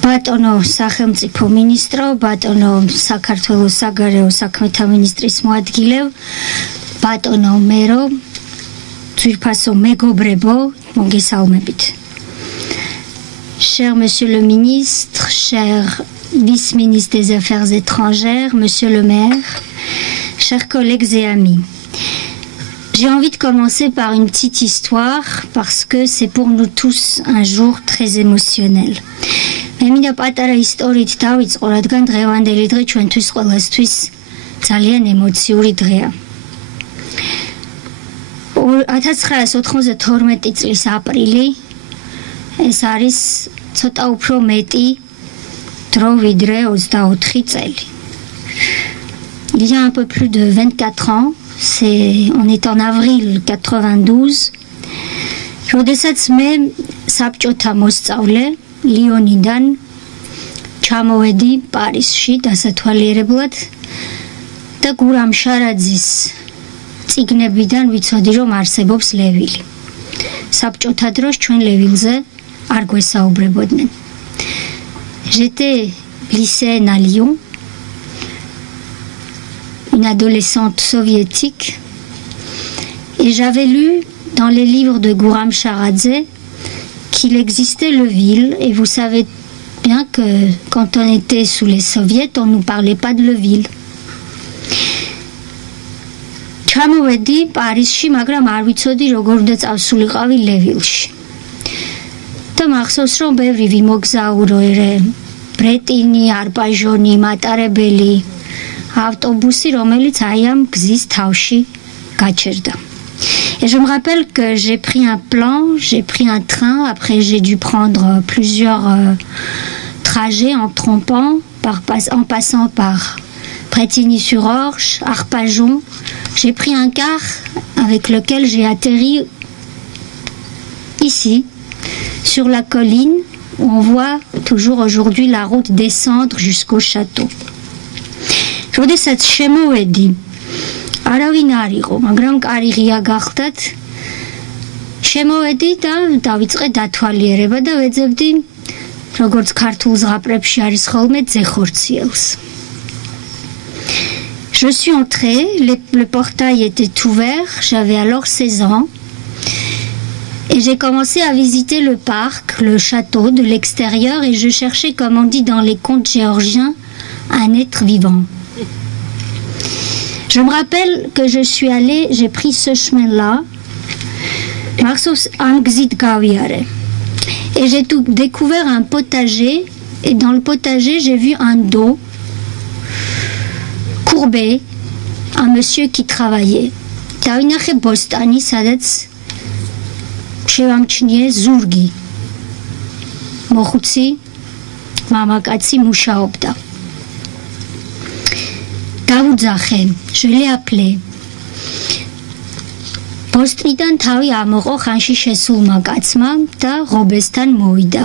ბატონო სახელმწიფო მინისტრო, ბატონო საქართველოს საგარეო საქმეთა მინისტრის მოადგილე, ბატონო მერო, ძვირფასო მეგობრებო, მოგესალმებით. Cher Monsieur le Ministre, cher Vice-ministre des Affaires étrangères, Monsieur le maire, chers collègues et amis. J'ai envie de commencer par une petite histoire parce que c'est pour nous tous un jour très émotionnel. Მინდა პატარა ისტორიით დავიწყო, რადგან დღევანდელი დღე ჩვენთვის ყველასთვის ძალიან ემოციური დღეა. 1992 წლის აპრილი ეს არის ცოტა უფრო მეტი დრო ვიდრე 24 წელი. Il y a un peu plus de 24 ans, on est en avril 92. როდესაც მე საბჭოთა მოსწავლე ლიონიდან ჩამოვედი პარიზში დასათვალიერებლად და გურამ შარაძის წიგნებიდან ვიცოდი, რომ არსებობს ლევილი. საბჭოთა დროს ჩვენ ლევილზე არ გვესაუბრებოდნენ. J'étais lycéenne à Lyon, une adolescente soviétique, et j'avais lu dans les livres de Guram Sharadze qu'il existait le Levil, et vous savez bien que quand on était sous les soviets, on ne nous parlait pas de Levil. ჩამოვედი პარიზში, მაგრამ არ ვიცოდი როგორ უნდა წავსულიყავი ლევილში. და მახსოვს, რომ ბევრი ვიმოგზაურე, ბრეტინი, არპაჟონი, მატარებელი, ავტობუსი, რომელიც აი ამ გზის თავში გაჩერდა. Et je me rappelle que j'ai pris un plan, j'ai pris un train, après j'ai dû prendre plusieurs trajets en trompant, en passant par Bretigny-sur-Orge, Arpajon. J'ai pris un car avec lequel j'ai atterri ici, sur la colline, où on voit toujours aujourd'hui la route descendre jusqu'au château. როდესაც შემოვედი, არავინ არ იყო, მაგრამ კარი ღია გახდათ. შემოვედი და დავიწყე დათვალიერება და ვეძებდი, როგორც ქართულ ზღაპრებში არის ხოლმე ძეხორციელს. Je suis entrée, le portail était ouvert, j'avais alors 16 ans, et j'ai commencé à visiter le parc, le château de l'extérieur, et je cherchais, comme on dit dans les contes géorgiens, un être vivant. Je me rappelle que je suis allée, j'ai pris ce chemin-là, et j'ai découvert un potager, et dans le potager, j'ai vu un dos courbé, un monsieur qui travaillait. დავინახე ბოსტანი, სადაც შევამჩნიე ზურგი. მოხუცი მამაკაცი მუშაობდა. დავუძახე, je l'ai appelé. ბოსტნიდან თავი ამოყო ხანში შესულმა කაცმა და ღობესთან მოვიდა.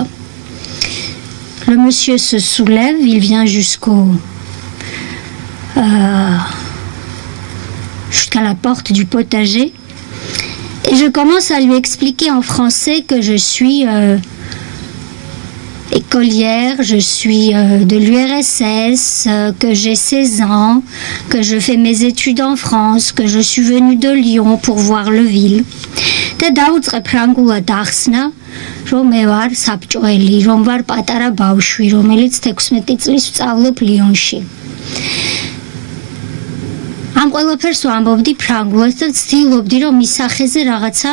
Le monsieur se soulève, il vient jusqu'à la porte du potager et je commence à lui expliquer en français que je suis écolière, je suis de l'URSS, que j'ai 16 ans, que je fais mes études en France, que je suis venue de Lyon pour voir le Levil. და დაუწყე ფრანგულად ახსნა, რომ მე ვარ საბჭოელი, რომ ვარ პატარა ბავშვი, რომელიც 16 წლის ვსწავლობ ლიონში. ამ ყველაფერს ვამბობდი ფრანგულად და ვცდილობდი, რომ მის სახეზე რაღაცა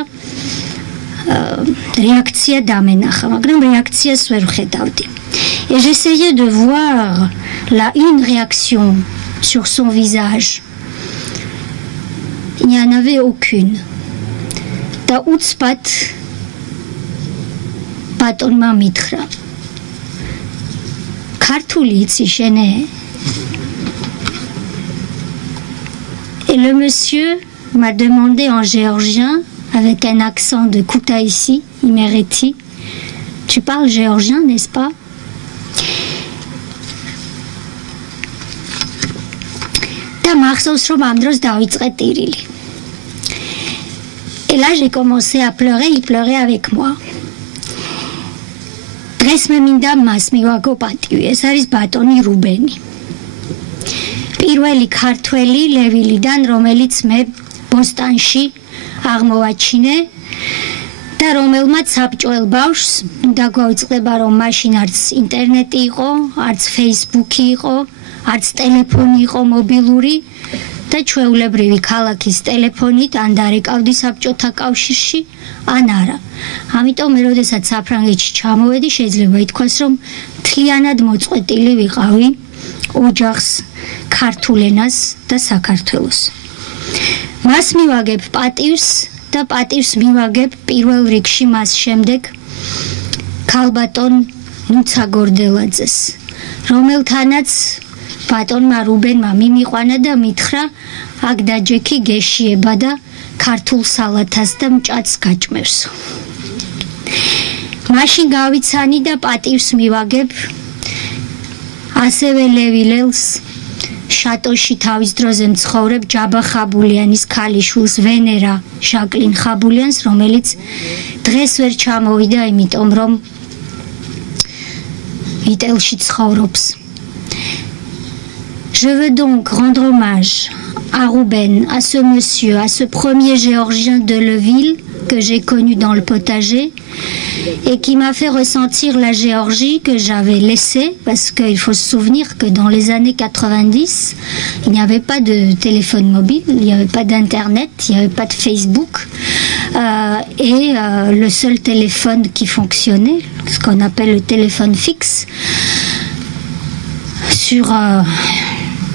réaction d'amenacha, მაგრამ réactions ვერ ვხედავდი. Et j'essayais de voir une réaction sur son visage. Il n'y en avait aucune. და უცბად ბატონმა მითხრა. ქართული იცი შენე? Et le monsieur m'a demandé en géorgien, avec un accent de Koutaïsi, Imereti, tu parles géorgien, n'est-ce pas? და მახსოვს, რომ ამ დროს დავიწყე ტირილი. Et là, j'ai commencé à pleurer, il pleurait avec moi. დღეს მე მინდა მას მივაგო პატივი, ეს არის ბატონი რუბენი. პირველი ქართველი ლევილიდან, რომელიც მე ბოსტანში აღმოვაჩინე და რომელმაც საბჭოელ ბავშვს უნდა გვაუწყდება, რომ მაშინ არც ინტერნეტი იყო, არც ფეისბუქი იყო, არც ტელეფონი იყო მობილური და ჩვეულებრივი ქალაქის ტელეფონით ან დარეკავდი საბჭოთა კავშირში, ან არა. ამიტომ მე როდესაც საფრანგეთში ჩამოვედი, შეიძლება ითქვას, რომ მთლიანად მოწყვეტილი ვიყავი ოჯახს, ქართულ ენას და საქართველოს. მას მივაგებ პატივს და პატივს მივაგებ პირველ რიგში მას შემდეგ ქალბატონ ნუცა გორდელაძეს, რომელთანაც ბატონმა რუბენმა მიმიყვანა და მითხრა, აქ დაჯექი გეშიება და ქართულ სალათას და მჭადს გაჭმევს. მაშინ გავიცანი და პატივს მივაგებ ასევე ლევილელს, შატოში თავის დროზე მცხოვრებ ჯაბა ხაბულიანის ქალიშვილს, ვენერა ჟაკლინ ხაბულიანს, რომელიც დღეს ვერ ჩამოვიდა, იმიტომ რომ იტელში ცხოვრობს. Je veux donc rendre hommage à Ruben, à ce monsieur, à ce premier géorgien de Leville que j'ai connu dans le potager et qui m'a fait ressentir la Géorgie que j'avais laissée, parce qu'il faut se souvenir que dans les années 90, il n'y avait pas de téléphone mobile, il n'y avait pas d'internet, il n'y avait pas de Facebook et le seul téléphone qui fonctionnait, ce qu'on appelle le téléphone fixe,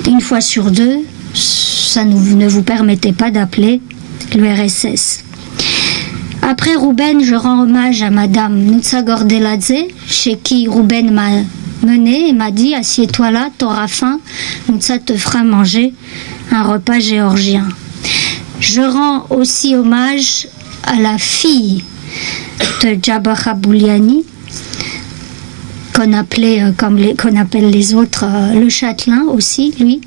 une fois sur deux, ça ne vous permettait pas d'appeler l'URSS. Après Ruben, je rends hommage à Madame Nutsa Gordeladze, chez qui Ruben m'a mené et m'a dit « Assieds-toi là, t'auras faim, Nutsa te fera manger un repas géorgien ». Je rends aussi hommage à la fille de Djaba Khabouliani, qu'on appelle les autres le châtelain aussi, lui,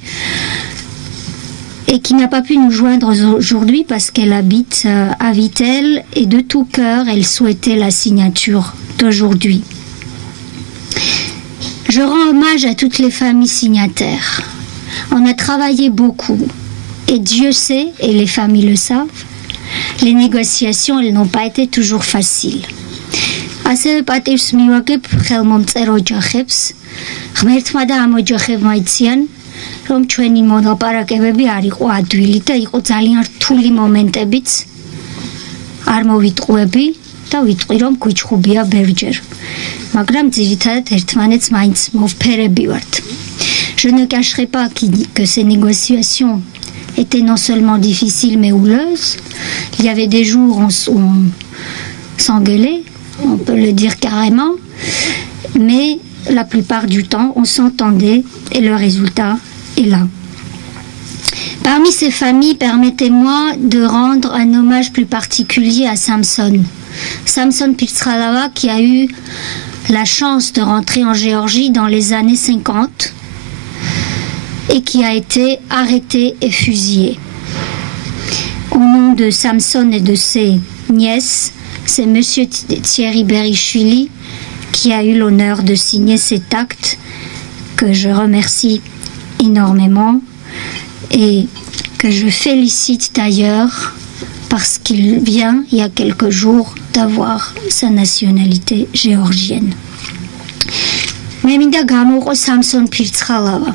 et qui n'a pas pu nous joindre aujourd'hui parce qu'elle habite à Vittel et de tout cœur, elle souhaitait la signature d'aujourd'hui. Je rends hommage à toutes les familles signataires. On a travaillé beaucoup et Dieu sait, et les familles le savent, les négociations, elles n'ont pas été toujours faciles. ასევე პატივს მივაგებ ხელმომწერ ოჯახებს, ღმერთმა და ამ ოჯახებმა იციან, რომ ჩვენი მოლაპარაკებები არ იყო ადვილი და იყო ძალიან რთული მომენტებიც, არ მოვიტყუები და ვიტყვი, რომ გვიჩხუბია ბევრჯერ, მაგრამ ძირითადად ერთმანეთს მაინც მოვფერები ვართ. Je ne cacherai pas que ces négociations étaient non seulement difficiles mais houleuses. Il y avait des jours où on s'engueulait, on peut le dire carrément, mais la plupart du temps, on s'entendait et le résultat est là. Parmi ces familles, permettez-moi de rendre un hommage plus particulier à Samson. Samson Pirtsralava, qui a eu la chance de rentrer en Géorgie dans les années 50 et qui a été arrêté et fusillé. Au nom de Samson et de ses nièces, c'est M. Thierry Berichvili qui a eu l'honneur de signer cet acte que je remercie énormément et que je félicite d'ailleurs parce qu'il vient il y a quelques jours d'avoir sa nationalité géorgienne. მე მინდა გამოვყო სამსონ ფირცხალავა,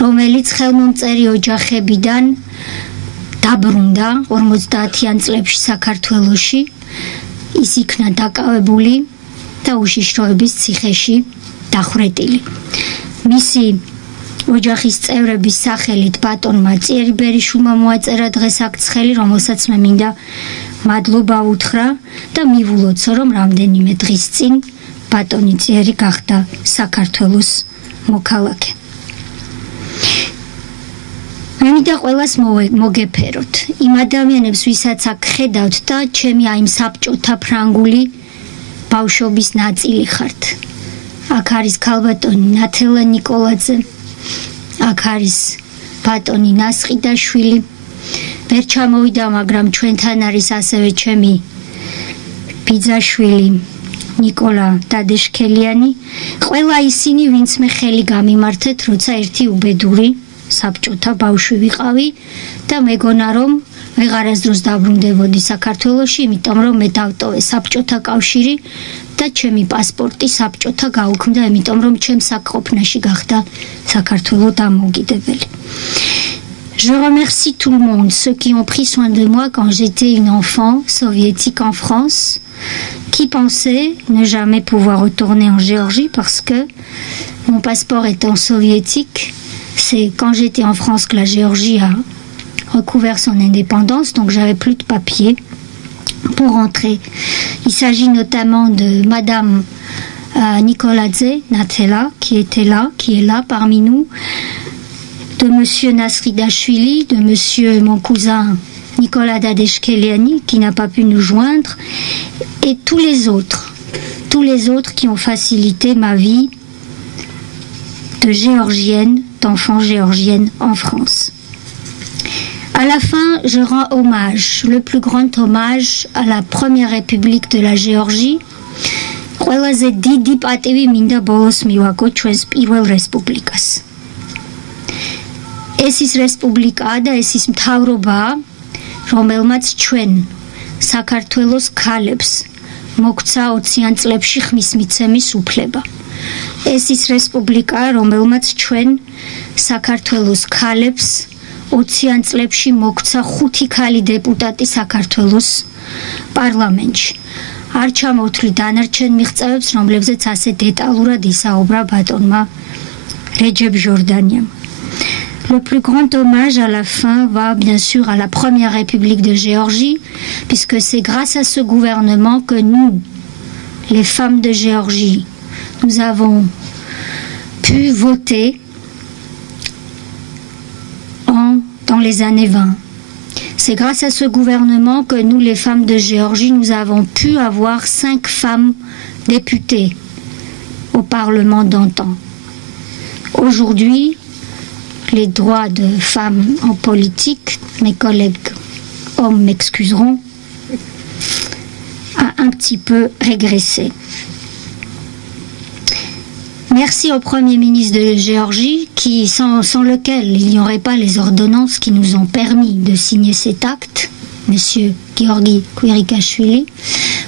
რომელიც ხელმომწერი ოჯახებიდან დაბრუნდა 50-იან წლებში საქართველოში. ის იქნა დაკავებული და უშიშროების ციხეში დახვრეტილი. მისი ოჯახის წევრების სახელით ბატონმა ციერი ბერიშვილმა მოაწერა დღეს აქ ცხელი, რომელსაც მე მინდა მადლობა უთხრა და მივულოცო, რომ რამდენიმე დღის წინ ბატონი ციერი გახდა საქართველოს მოქალაქე. მე მინდა ყველას მოგეფეროთ, იმ ადამიანებს, ვისაც აქ ხედავთ და ჩემი აი საბჭოთა ფრანგული ბავშვობის ნაწილი ხართ. აქ არის ქალბატონი ნათელა ნიკოლაძე, აქ არის ბატონი ნასყიდაშვილი. ვერ ჩამოვიდა, მაგრამ ჩვენთან არის ასევე ჩემი ბიძაშვილი ნიკოლა დადეშქელიანი, ყველა ისინი, ვინც მე ხელი გამიმართეთ, როცა ერთი უბედური საბჭოთა ბავშვი ვიყავი და მეგონა რომ ვეღარასდროს დაბრუნდებოდი საქართველოში, იმიტომ რომ მე დავტოვე საბჭოთა კავშირი და ჩემი პასპორტი საბჭოთა გაუქმდა, იმიტომ რომ ჩემს საკყოფნაში გახდა საქართველოს დამოუკიდებელი. Je remercie tout le monde, ceux qui ont pris soin de moi quand j'étais une enfant soviétique en France, qui pensaient ne jamais pouvoir retourner en Géorgie parce que mon passeport étant soviétique, c'est quand j'étais en France que la Géorgie a recouvert son indépendance, donc j'avais plus de papier pour rentrer. Il s'agit notamment de Madame Nikoladze Natela, qui est là parmi nous, de Monsieur Nasridashvili, de Monsieur mon cousin Nicolas Dadeshkeliani, qui n'a pas pu nous joindre, et tous les autres qui ont facilité ma vie de géorgienne, d'enfant géorgienne en France. À la fin, je rends hommage, le plus grand hommage à la première république de la Géorgie. ყველაზე დიდი პატივი მინდა ბოლოს მივაგო ჩვენს პირველ რესპუბლიკას. ეს ის რესპუბლიკაა და ეს ის მთავრობაა, რომელმაც ჩვენ საქართველოს ქალებს მოგცა 20-იან წლებში ხმის მიცემის უფლება. ეს ის რესპუბლიკაა, რომელმაც ჩვენ საქართველოს ქალებს 20-იან წლებში მოგცა 5 ქალი დეპუტატი საქართველოს პარლამენტში. არ ჩამოვთვლი დანარჩენ მიღწევებს, რომლებზეც ასე დეტალურად ისაუბრა ბატონმა რეჯებ ჟორდანიამ. Le plus grand hommage à la fin va bien sûr à la première république de Géorgie, puisque c'est grâce à ce gouvernement que nous, les femmes de Géorgie, nous avons pu voter dans les années 20. C'est grâce à ce gouvernement que nous, les femmes de Géorgie, nous avons pu avoir 5 femmes députées au Parlement d'antan. Aujourd'hui, les droits de femmes en politique, mes collègues hommes m'excuseront, a un petit peu régressé. Merci au Premier ministre de Géorgie, sans lequel il n'y aurait pas les ordonnances qui nous ont permis de signer cet acte, M. Georgi Kvirikashvili.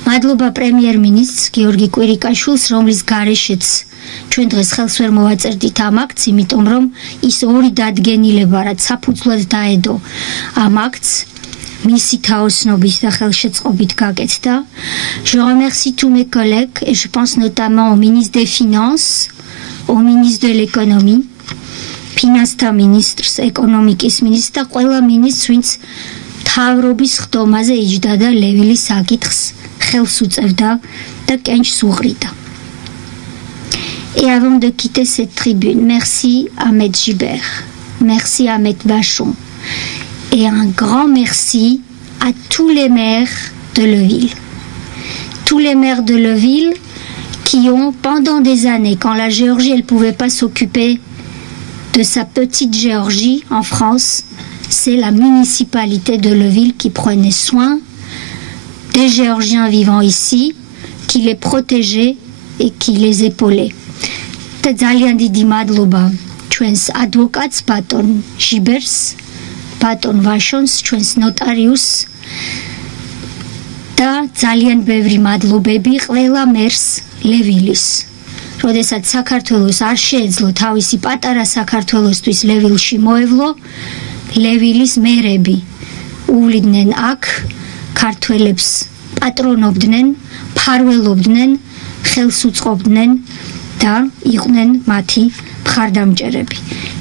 Madloba Premier ministre Georgi Kvirikashvils, რომლის გარეშეც ჩვენ დღეს ხელს ვერ მოვაწერდით ამ აქტს, იმიტომ რომ ის ორი დადგენილება, რაც საფუძვლად დაედო ამ აქტს, მისი თაოსნობით და ხელშეწყობით გაკეთდა. Je remercie tous mes collègues et je pense notamment au ministre des Finances, au ministre de l'économie, ფინანსთა მინისტრს, ეკონომიკის ministre და ყველა ministre, ვინც მთავრობის ხდომაზე იჯდა და ლევილის საკითხს ხელს უწევდა და კენჭს უღრიდა. Et avant de quitter cette tribune, merci Ahmed Jiber, merci Ahmed Vachon et un grand merci à tous les maires de Leville. Tous les maires de Leville qui ont, pendant des années, quand la Géorgie elle pouvait pas s'occuper de sa petite Géorgie en France, c'est la municipalité de Leville qui prenait soin des Géorgiens vivant ici, qui les protégeait et qui les épaulait. ძალიან დიდი მადლობა ჩვენს ადვოკატს ბატონ ჟიბერს, ბატონ ვაშონს, ჩვენს ნოტარიუსს და ძალიან ბევრი მადლობები ყველა მერს ლევილის. როდესაც საქართველოს არ შეეძლო თავისი პატარა საქართველოსთვის ლევილში მოევლო, ლევილის მერები უვლიდნენ აქ ქართველებს, პატრონობდნენ, ფარველობდნენ, ხელს უწყობდნენ და იყვნენ მათი მხარდამჭერები.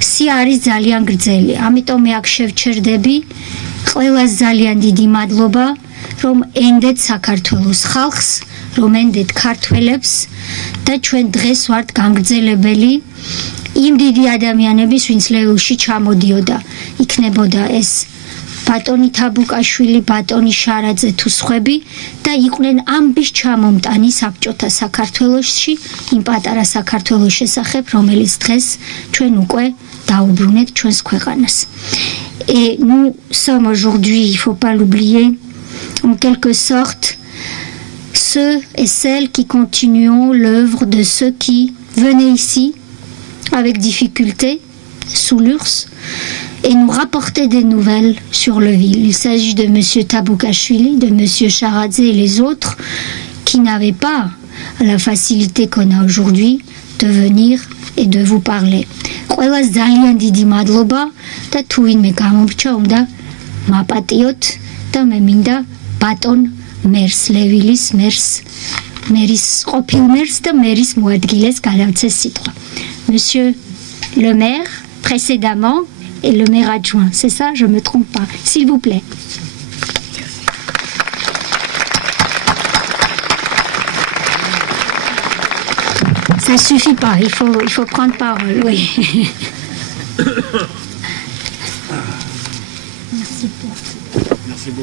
სია არის ძალიან გრძელი, ამიტომ მე აქ შევჩერდები. ყველას ძალიან დიდი მადლობა, რომ ენდეთ საქართველოს ხალხს, რომ ენდეთ ქართველებს და ჩვენ დღეს ვართ გამგრძელებელი იმ დიდი ადამიანების, ვინც ლევილში ჩამოდიოდა. იქნებოდა ეს ბატონი თაბუკაშვილი, ბატონი შარაძე თუ სხვები და იყვნენ ამბის ჩამომტანი საბჭოთა საქართველოში, იმ პატარა საქართველოს შესახებ, რომელიც დღეს ჩვენ უკვე დაუბრუნეთ ჩვენს ქვეყანას. Et nous sommes aujourd'hui, il ne faut pas l'oublier, en quelque sorte, ceux et celles qui continuons l'œuvre de ceux qui venaient ici avec difficulté sous l'URSS et nous rapportaient des nouvelles sur le ville. Il s'agit de M. Taboukachvili, de M. Charadze et les autres qui n'avaient pas la facilité qu'on a aujourd'hui de venir et de vous parler. Ყველას ძალიან დიდი მადლობა და თუ ვინმე გამომრჩა უნდა მაპატიოთ და მე მინდა ბატონ მერს ლევილის მერის ყოფილ მერს და მერის მოადგილეს გადავცეს სიტყვა. Monsieur le maire précédemment et le maire adjoint, c'est ça, je me trompe pas, s'il vous plaît. Ça suffit pas, il faut prendre parole, oui.